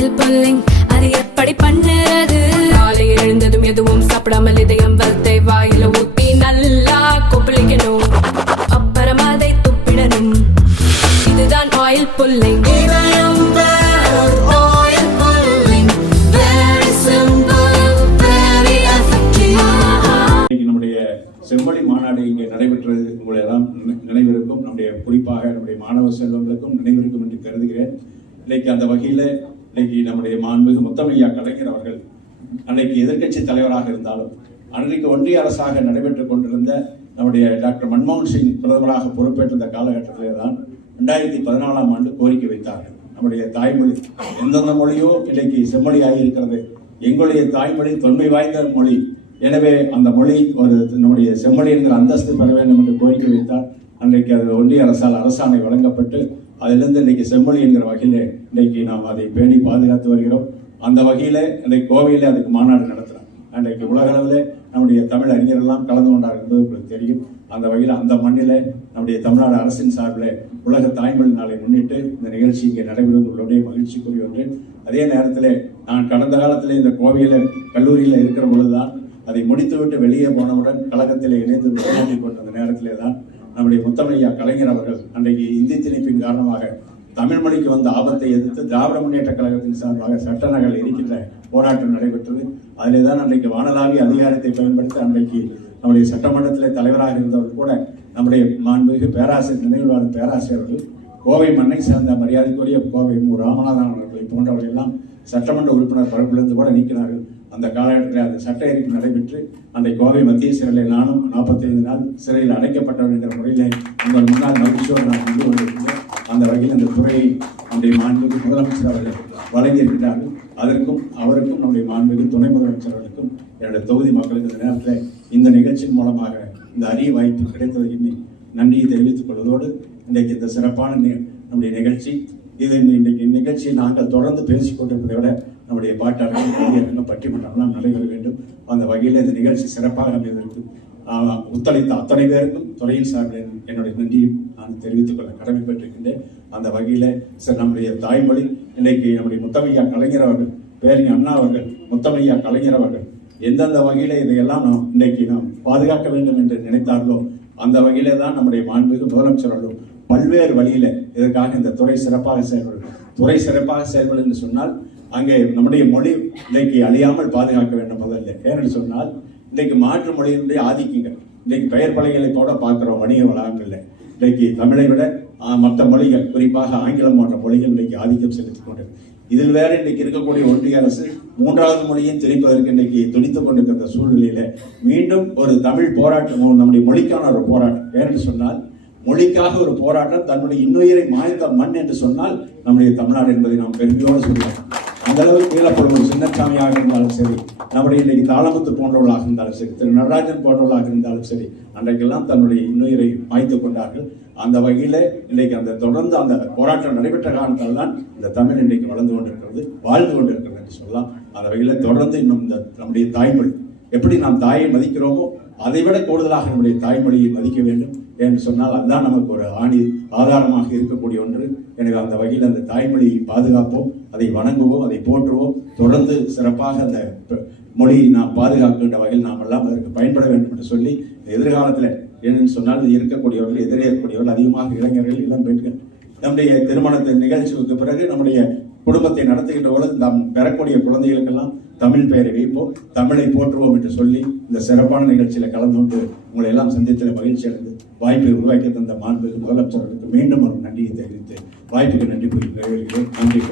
Oil pulling அது எப்படி பண்ணுறது? காலையில் எழுந்ததும் எதுவும் சாப்பிடாமல் இதயம் வளத்தை வாயில ஊத்தி நல்லா கொப்பளிக்கணும், அப்புறம் அதை துப்பிடணும். இதுதான் ஆயில் புல்லிங். செம்மொழி மாநாடு இங்கே நடைபெற்றது உங்களை எல்லாம் நினைவிருக்கும், நம்முடைய குறிப்பாக நம்முடைய மாணவ செல்வங்களுக்கும் நினைவிருக்கும் என்று கருதுகிறேன். இன்னைக்கு அந்த வகையில் இன்னைக்கு நம்முடைய மாண்புமிகு முத்தமையா கலைஞர் அவர்கள் அன்னைக்கு எதிர்க்கட்சி தலைவராக இருந்தாலும் அன்றைக்கு ஒன்றிய அரசாக நடைபெற்றுக் கொண்டிருந்த நம்முடைய டாக்டர் மன்மோகன் சிங் பிரதமராக பொறுப்பேற்றிருந்த காலகட்டத்திலே தான் 2014ஆம் ஆண்டு கோரிக்கை வைத்தார்கள். நம்முடைய தாய்மொழி எந்தெந்த மொழியோ இன்னைக்கு செம்மொழியாக இருக்கிறது, எங்களுடைய தாய்மொழி தொன்மை வாய்ந்த மொழி, எனவே அந்த மொழி ஒரு நம்முடைய செம்மொழி என்கிற அந்தஸ்து பெற வேண்டும் என்று கோரிக்கை வைத்தார். அன்றைக்கு அது ஒன்றிய அரசால் அரசாணை வழங்கப்பட்டு அதிலிருந்து இன்னைக்கு செம்மொழி என்கிற வகையில் இன்னைக்கு நாம் அதை பேணி பாதுகாத்து வருகிறோம். அந்த வகையில் இன்றைக்கு கோவையில் அதுக்கு மாநாடு நடத்துகிறோம். அன்றைக்கு உலக அளவில் நம்முடைய தமிழ் அறிஞர்கள்லாம் கலந்து கொண்டார் என்பது உங்களுக்கு தெரியும். அந்த வகையில் அந்த மண்ணில் நம்முடைய தமிழ்நாடு அரசின் சார்பில் உலக தாய்மொழி நாளை முன்னிட்டு இந்த நிகழ்ச்சி இங்கே நடைபெறுவதுடைய மகிழ்ச்சிக்குரிய ஒன்று. அதே நேரத்தில் நான் கடந்த காலத்தில் இந்த கோவையில் கல்லூரியில் இருக்கிற பொழுதுதான் அதை முடித்துவிட்டு வெளியே போனவுடன் கழகத்தில் இணைந்து விளையாடி கொண்ட நேரத்திலே தான் நம்முடைய முத்தமையா கலைஞர் அவர்கள் அன்றைக்கு இந்தி திணிப்பின் காரணமாக தமிழ் மொழிக்கு வந்த ஆபத்தை எதிர்த்து திராவிட முன்னேற்ற கழகத்தின் சார்பாக சட்ட நகல் இருக்கின்ற போராட்டம் நடைபெற்றது. அதிலே தான் அன்றைக்கு வானளாவிய அதிகாரத்தை பயன்படுத்தி அன்றைக்கு நம்முடைய சட்டமன்றத்திலே தலைவராக இருந்தவர் கூட நம்முடைய மாண்புமிகு பேராசிரியர் நினைவுவாளர் பேராசிரியர்கள் கோவை மண்ணை சேர்ந்த மரியாதைக்குரிய கோவை ராமநாதன் அவர்களை போன்றவர்கள் எல்லாம் சட்டமன்ற உறுப்பினர் பரப்பிலிருந்து கூட நீக்கினார்கள். அந்த காலகட்டத்தில் அந்த சட்ட எரிப்பு நடைபெற்று அந்த கோவை மத்திய சிறையில் நானும் 45 நாள் சிறையில் அடைக்கப்பட்டவர் என்ற முறையில் உங்கள் முன்னாள் மகிழ்ச்சியோடு நான் கொண்டு வந்திருக்கிறேன். அந்த வகையில் அந்த துறையை நம்முடைய மாண்புமிகு முதலமைச்சர் அவர்கள் வழங்கியிருக்கிறார்கள். அதற்கும் அவருக்கும் நம்முடைய மாண்புமிகு துணை முதலமைச்சர் அவர்களுக்கும் என்னுடைய தொகுதி மக்களுக்கு இந்த நேரத்தில் இந்த நிகழ்ச்சியின் மூலமாக இந்த அரிய வாய்ப்பு கிடைத்ததை நன்றியை தெரிவித்துக் கொள்வதோடு இன்றைக்கு இந்த சிறப்பான நம்முடைய நிகழ்ச்சி இது இன்றைக்கு நிகழ்ச்சியை நாங்கள் தொடர்ந்து பேசிக் கொண்டிருப்பதை விட நம்முடைய பாட்டாளர்கள் பட்டிமன்றம்லாம் நடைபெற வேண்டும். அந்த வகையில் இந்த நிகழ்ச்சி சிறப்பாக அமைவதற்கு ஒத்துழைத்த அத்தனை பேருக்கும் துறையின் சார்பில் என்னுடைய நன்றியை நான் தெரிவித்துக் கொள்ள கடமைப்பட்டிருக்கின்றேன். அந்த வகையில் நம்முடைய தாய்மொழி இன்னைக்கு நம்முடைய முத்தமையா கலைஞர் அவர்கள், பேரறிஞர் அண்ணா அவர்கள், முத்தமையா கலைஞர் அவர்கள் எந்தெந்த வகையில் இதையெல்லாம் இன்னைக்கு நாம் பாதுகாக்க வேண்டும் என்று நினைத்தார்களோ அந்த வகையிலே தான் நம்முடைய மாண்புமிகு முதலமைச்சர் அவர்கள் பல்வேறு வழியில இதற்காக இந்த துறை சிறப்பாக செயல்படும். துறை சிறப்பாக செயல்படும் என்று சொன்னால் அங்கே நம்முடைய மொழி இன்றைக்கு அழியாமல் பாதுகாக்க வேண்டும். முதல்ல ஏன்னு சொன்னால் இன்றைக்கு மாற்று மொழியினுடைய ஆதிக்கங்கள் இன்றைக்கு பெயர் பலகைகளை கூட பார்க்கிறோம் வணிக வளாகங்களில். இன்றைக்கு தமிழை விட மற்ற மொழிகள் குறிப்பாக ஆங்கிலம் போன்ற மொழிகள் இன்றைக்கு ஆதிக்கம் செலுத்திக் கொண்டது. இதில் வேற இன்றைக்கு இருக்கக்கூடிய ஒன்றிய அரசு 3வது மொழியும் திணிப்பதற்கு இன்றைக்கு துணித்துக் கொண்டிருக்கிற சூழ்நிலையில மீண்டும் ஒரு தமிழ் போராட்டம், நம்முடைய மொழிக்கான ஒரு போராட்டம். ஏன்னு சொன்னால் மொழிக்காக ஒரு போராட்டம், தன்னுடைய இன்னுயிரை மாய்ந்த மண் என்று சொன்னால் நம்முடைய தமிழ்நாடு என்பதை நாம் பெருமையோடு சொல்லலாம். அந்த அளவுக்கு கீழப்படும் சின்னசாமியாக இருந்தாலும் சரி, நம்முடைய இன்னைக்கு தாளமுத்து போன்றவர்களாக இருந்தாலும் சரி, திரு நடராஜன் போன்றவர்களாக இருந்தாலும் சரி, அன்றைக்கெல்லாம் தன்னுடைய இன்னுயிரை மாய்த்துக் கொண்டார்கள். அந்த வகையில இன்றைக்கு அந்த தொடர்ந்து அந்த போராட்டம் நடைபெற்ற காரணத்தால் தான் இந்த தமிழ் இன்றைக்கு வளர்ந்து கொண்டிருக்கிறது, வாழ்ந்து கொண்டிருக்கிறது என்று சொல்லலாம். அந்த வகையில தொடர்ந்து இன்னும் இந்த நம்முடைய தாய்மொழி எப்படி நாம் தாயை மதிக்கிறோமோ அதை விட கூடுதலாக நம்முடைய தாய்மொழியை மதிக்க வேண்டும் என்று சொன்னால் அதுதான் நமக்கு ஒரு ஆதாரமாக இருக்கக்கூடிய ஒன்று. எனவே அந்த வகையில் அந்த தாய்மொழியை பாதுகாப்போம், அதை வணங்குவோம், அதை போற்றுவோம். தொடர்ந்து சிறப்பாக அந்த மொழியை நாம் பாதுகாக்கின்ற வகையில் நாம் எல்லாம் அதற்கு பயன்பட வேண்டும் என்று சொல்லி எதிர்காலத்தில் என்னென்னு சொன்னால் இருக்கக்கூடியவர்கள், எதிரே இருக்கக்கூடியவர்கள் அதிகமாக இளைஞர்கள், இளம் பெண்கள் நம்முடைய திருமணத்தின் நிகழ்ச்சிக்கு பிறகு நம்முடைய குடும்பத்தை நடத்துகின்ற பொழுது நாம் பெறக்கூடிய குழந்தைகளுக்கெல்லாம் தமிழ் பெயரை வைப்போம், தமிழை போற்றுவோம் என்று சொல்லி இந்த சிறப்பான நிகழ்ச்சியில கலந்து கொண்டு உங்களை எல்லாம் சந்தித்ததில் மகிழ்ச்சி அடைந்து வாய்ப்பை உருவாக்கி தந்த மாண்புமிகு முதலமைச்சர்களுக்கு மீண்டும் ஒரு நன்றியை தெரிவித்து வாய்ப்புக்கு நன்றி கூறி நிறைவேறுகிறேன். நன்றி.